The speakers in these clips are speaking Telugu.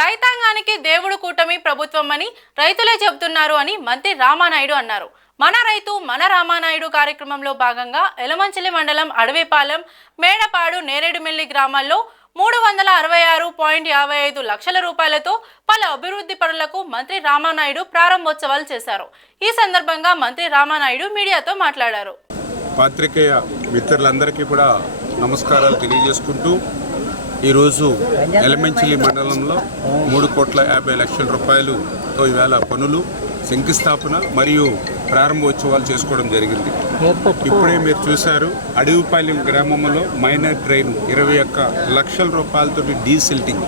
రైతాంగానికి దేవుడు కూటమి ప్రభుత్వం అని రైతులే చెబుతున్నారు అని మంత్రి రామానాయుడు అన్నారు. మన రైతు మన రామానాయుడు కార్యక్రమంలో భాగంగా ఎలమంచిలి మండలం అడవిపాలెం, మేడపాడు, నేరేడుమిల్లి గ్రామాల్లో 366.55 లక్షల రూపాయలతో పలు అభివృద్ధి పనులకు మంత్రి రామానాయుడు ప్రారంభోత్సవాలు చేశారు. ఈ సందర్భంగా మంత్రి రామానాయుడు మీడియాతో మాట్లాడారు. పాత్రికేయ మిత్రులందరికీ కూడా నమస్కారాలు తెలియజేసుకుంటూ ఈరోజు ఎలమంచిలి మండలంలో 3,50,00,000 రూపాయలతో ఈవేళ పనులు శంకుస్థాపన మరియు ప్రారంభోత్సవాలు చేసుకోవడం జరిగింది. ఇప్పుడే మీరు చూశారు, అడవిపాలెం గ్రామంలో మైనర్ డ్రైన్ 21 లక్షల రూపాయలతో డీసిల్టింగ్.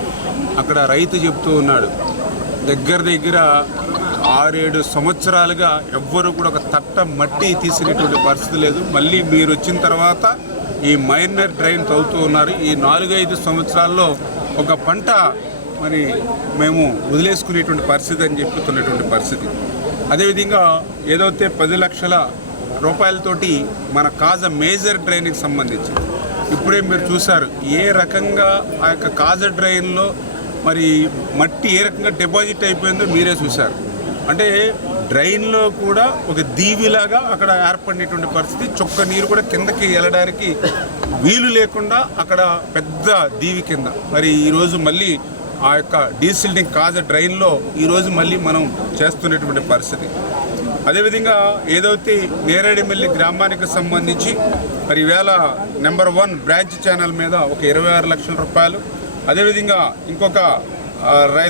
అక్కడ రైతు చెప్తూ ఉన్నాడు, దగ్గర 6-7 సంవత్సరాలుగా ఎవ్వరూ కూడా ఒక తట్ట మట్టి తీసినటువంటి పరిస్థితి లేదు. మళ్ళీ మీరు వచ్చిన తర్వాత ఈ మైనర్ డ్రైన్ తవ్వుతూ ఉన్నారు. ఈ 4-5 సంవత్సరాల్లో ఒక పంట మరి మేము వదిలేసుకునేటువంటి పరిస్థితి అని చెప్తున్నటువంటి పరిస్థితి. అదేవిధంగా ఏదైతే 10 లక్షల రూపాయలతోటి మన కాజ మేజర్ డ్రైన్కి సంబంధించి ఇప్పుడే మీరు చూశారు ఏ రకంగా ఆ యొక్క కాజ డ్రైన్లో మరి మట్టి ఏ రకంగా డిపాజిట్ అయిపోయిందో మీరే చూశారు. అంటే డ్రైన్లో కూడా ఒక దీవిలాగా అక్కడ ఏర్పడినటువంటి పరిస్థితి, చుక్క నీరు కూడా కిందకి వెళ్ళడానికి వీలు లేకుండా అక్కడ పెద్ద దీవి కింద మరి ఈరోజు మళ్ళీ ఆ యొక్క డీసిల్టింగ్ కాజ డ్రైన్లో ఈరోజు మళ్ళీ మనం చేస్తున్నటువంటి పరిస్థితి. అదేవిధంగా ఏదైతే నేరేడుమిల్లి గ్రామానికి సంబంధించి మరి ఈవేళ నెంబర్ 1 బ్రాంచ్ ఛానల్ మీద ఒక 26 లక్షల రూపాయలు, అదేవిధంగా ఇంకొక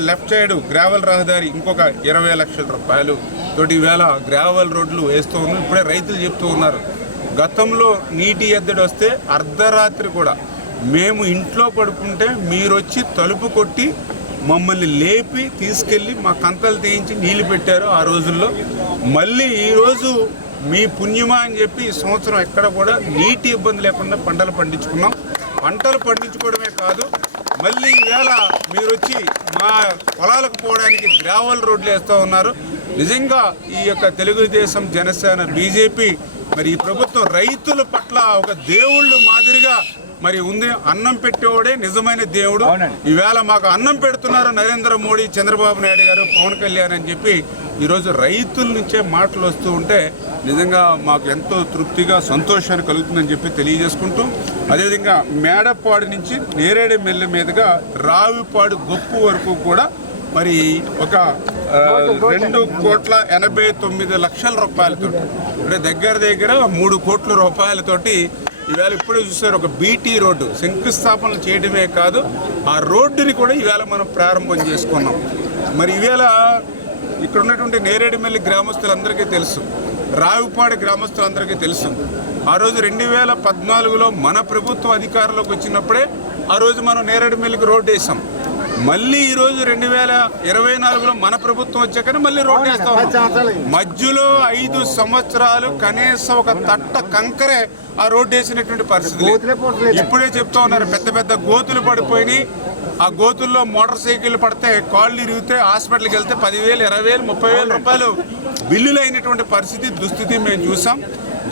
లెఫ్ట్ సైడ్ గ్రావెల్ రహదారి ఇంకొక 20 లక్షల రూపాయలు తోటి ఈవేళ గ్రావెల్ రోడ్లు వేస్తూ ఉన్నారు. ఇప్పుడే రైతులు చెప్తూ ఉన్నారు, గతంలో నీటి ఎద్దడి వస్తే అర్ధరాత్రి కూడా మేము ఇంట్లో పడుకుంటే మీరు వచ్చి తలుపు కొట్టి మమ్మల్ని లేపి తీసుకెళ్ళి మా కంతలు తీయించి నీళ్లు పెట్టారు ఆ రోజుల్లో. మళ్ళీ ఈరోజు మీ పుణ్యమా అని చెప్పి ఈ సంవత్సరం ఎక్కడ కూడా నీటి ఇబ్బంది లేకుండా పంటలు పండించుకున్నాం. పంటలు పండించుకోవడమే కాదు, మళ్ళీ ఈవేళ మీరు వచ్చి మా పొలాలకు పోవడానికి గ్రావెల్ రోడ్లు వేస్తూ ఉన్నారు. నిజంగా ఈ యొక్క తెలుగుదేశం, జనసేన, బీజేపీ మరి ఈ ప్రభుత్వం రైతుల పట్ల ఒక దేవుళ్ళు మాదిరిగా మరి ఉంది. అన్నం పెట్టేవాడే నిజమైన దేవుడు. ఈవేళ మాకు అన్నం పెడుతున్నారు నరేంద్ర మోడీ, చంద్రబాబు నాయుడు గారు, పవన్ కళ్యాణ్ అని చెప్పి ఈరోజు రైతుల నుంచే మాటలు వస్తూ ఉంటే నిజంగా మాకు ఎంతో తృప్తిగా, సంతోషాన్ని కలుగుతుందని చెప్పి తెలియజేసుకుంటూ, అదేవిధంగా మేడపాడు నుంచి నేరేడుమిల్లి మీదుగా రావిపాడు గొప్పు వరకు కూడా మరి ఒక 2,89 లక్షల రూపాయలతో అంటే దగ్గర 3 కోట్ల రూపాయలతోటి ఈవేళ ఇప్పుడే చూసారు ఒక బీటీ రోడ్డు శంకుస్థాపన చేయడమే కాదు, ఆ రోడ్డుని కూడా ఈవేళ మనం ప్రారంభం చేసుకున్నాం. మరి ఈవేళ ఇక్కడ ఉన్నటువంటి నేరేడుమిల్లి గ్రామస్తులందరికీ తెలుసు, రావిపాడు గ్రామస్తులందరికీ తెలుసు. ఆ రోజు 2014లో మన ప్రభుత్వం అధికారంలోకి వచ్చినప్పుడే ఆ రోజు మనం నేరేడుమిల్లికి రోడ్డు వేసాం. మళ్ళీ ఈరోజు 2024లో మన ప్రభుత్వం వచ్చాకనే మళ్ళీ రోడ్డు వేస్తాం. మధ్యలో 5 సంవత్సరాలు కనీసం ఒక తట్ట కంకరే ఆ రోడ్డు వేసినటువంటి పరిస్థితి. ఇప్పుడే చెప్తా ఉన్నారు, పెద్ద గోతులు పడిపోయినాయి. ఆ గోతుల్లో మోటార్ సైకిల్ పడితే కాళ్ళు ఇరిగితే హాస్పిటల్కి వెళ్తే 10,000, 20,000, 30,000 రూపాయలు బిల్లులు అయినటువంటి పరిస్థితి, దుస్థితి మేము చూసాం.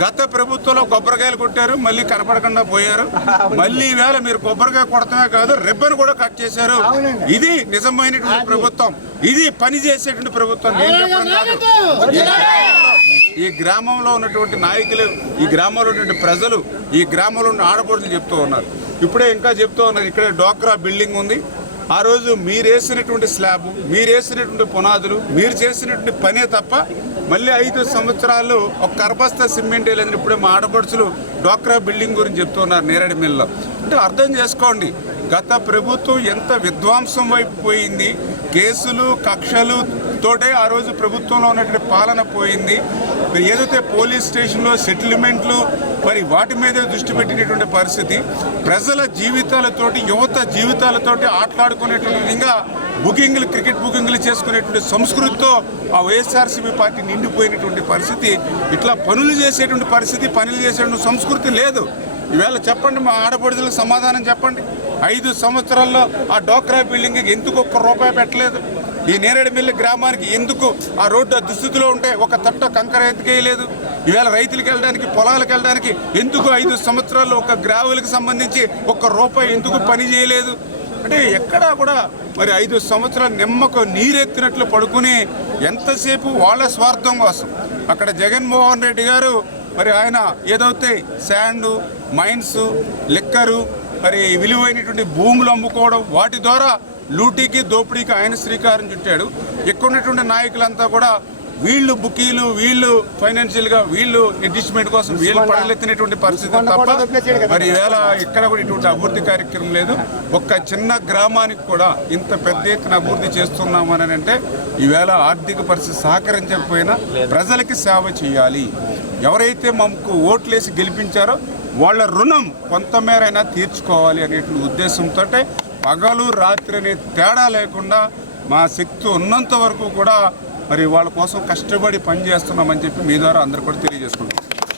గత ప్రభుత్వంలో కొబ్బరికాయలు కొట్టారు, మళ్ళీ కనపడకుండా పోయారు. మళ్ళీ ఈవేళ మీరు కొబ్బరికాయ కొడతమే కాదు, రిబ్బన్ కూడా కట్ చేశారు. ఇది నిజమైనటువంటి ప్రభుత్వం, ఇది పని చేసేటువంటి ప్రభుత్వం. నేను చెప్పడం కాదు, ఈ గ్రామంలో ఉన్నటువంటి నాయకులు, ఈ గ్రామంలో ఉన్నటువంటి ప్రజలు, ఈ గ్రామంలో ఉన్న ఆడపడుచులు చెప్తూ ఉన్నారు. ఇప్పుడే ఇంకా చెప్తూ ఉన్నారు, ఇక్కడే డోక్రా బిల్డింగ్ ఉంది. ఆ రోజు మీరు వేసినటువంటి స్లాబ్, మీరు వేసినటువంటి పునాదులు, మీరు చేసినటువంటి పనే తప్ప మళ్ళీ 5 సంవత్సరాలు ఒక కర్బస్తా సిమెంట్ వేయాలని ఇప్పుడే మా ఆడపడుచులు డోక్రా బిల్డింగ్ గురించి చెప్తున్నారు నేరేడుమిల్లిలో. అంటే అర్థం చేసుకోండి, గత ప్రభుత్వం ఎంత విధ్వంసం వైపు పోయింది. కేసులు, కక్షలు తోటే ఆ రోజు ప్రభుత్వంలో ఉన్నటువంటి పాలన పోయింది. ఏదైతే పోలీస్ స్టేషన్లో సెటిల్మెంట్లు మరి వాటి మీదే దృష్టి పెట్టినటువంటి పరిస్థితి, ప్రజల జీవితాలతోటి, యువత జీవితాలతోటి ఆటలాడుకునేటువంటి విధంగా బుకింగ్లు, క్రికెట్ బుకింగ్లు చేసుకునేటువంటి సంస్కృతితో ఆ వైఎస్ఆర్సీపీ పార్టీ నిండిపోయినటువంటి పరిస్థితి. ఇట్లా పనులు చేసేటువంటి పరిస్థితి, పనులు చేసేటువంటి సంస్కృతి లేదు. ఈవేళ చెప్పండి, మా ఆడపడుచులకు సమాధానం చెప్పండి. 5 సంవత్సరాల్లో ఆ డోక్రా బిల్డింగ్కి ఎందుకు ఒక్క రూపాయి పెట్టలేదు? ఈ నేరేడుమిల్లి గ్రామానికి ఎందుకు ఆ రోడ్డు దుస్థితిలో ఉంటే ఒక తట్ట కంకర ఎత్తుకేయలేదు? ఈవేళ రైతులకు వెళ్ళడానికి, పొలాలకు వెళ్ళడానికి ఎందుకు 5 సంవత్సరాల్లో ఒక గ్రావెల్కి సంబంధించి ఒక్క రూపాయి ఎందుకు పని చేయలేదు? అంటే ఎక్కడా కూడా మరి 5 సంవత్సరాల నిమ్మకు నీరెత్తినట్లు పడుకుని ఎంతసేపు వాళ్ళ స్వార్థం కోసం అక్కడ జగన్మోహన్ రెడ్డి గారు మరి ఆయన ఏదైతే శాండు మైన్స్ లిక్కరు మరి విలువైనటువంటి భూములు అమ్ముకోవడం వాటి ద్వారా లూటీకి దోపిడీకి ఆయన శ్రీకారం చుట్టాడు. ఇక్కడ ఉన్నటువంటి నాయకులంతా కూడా వీళ్ళు బుకీలు వీళ్ళు ఫైనాన్షియల్గా వీళ్ళు అడ్జస్ట్మెంట్ కోసం వీళ్ళు పడలెత్తినటువంటి పరిస్థితి తప్ప మరి ఈవేళ ఇక్కడ కూడా ఇటువంటి అభివృద్ధి కార్యక్రమం లేదు. ఒక్క చిన్న గ్రామానికి కూడా ఇంత పెద్ద ఎత్తున అభివృద్ధి చేస్తున్నామని అంటే ఈవేళ ఆర్థిక పరిస్థితి సహకరించకపోయినా ప్రజలకి సేవ చేయాలి. ఎవరైతే మాకు ఓట్లేసి గెలిపించారో వాళ్ళ రుణం కొంతమేరైనా తీర్చుకోవాలి అనేటువంటి ఉద్దేశంతో పగలు రాత్రి అనే తేడా లేకుండా మా శక్తి ఉన్నంత వరకు కూడా మరి వాళ్ళ కోసం కష్టపడి పనిచేస్తున్నామని చెప్పి మీ ద్వారా అందరు కూడా తెలియజేసుకుంటాం.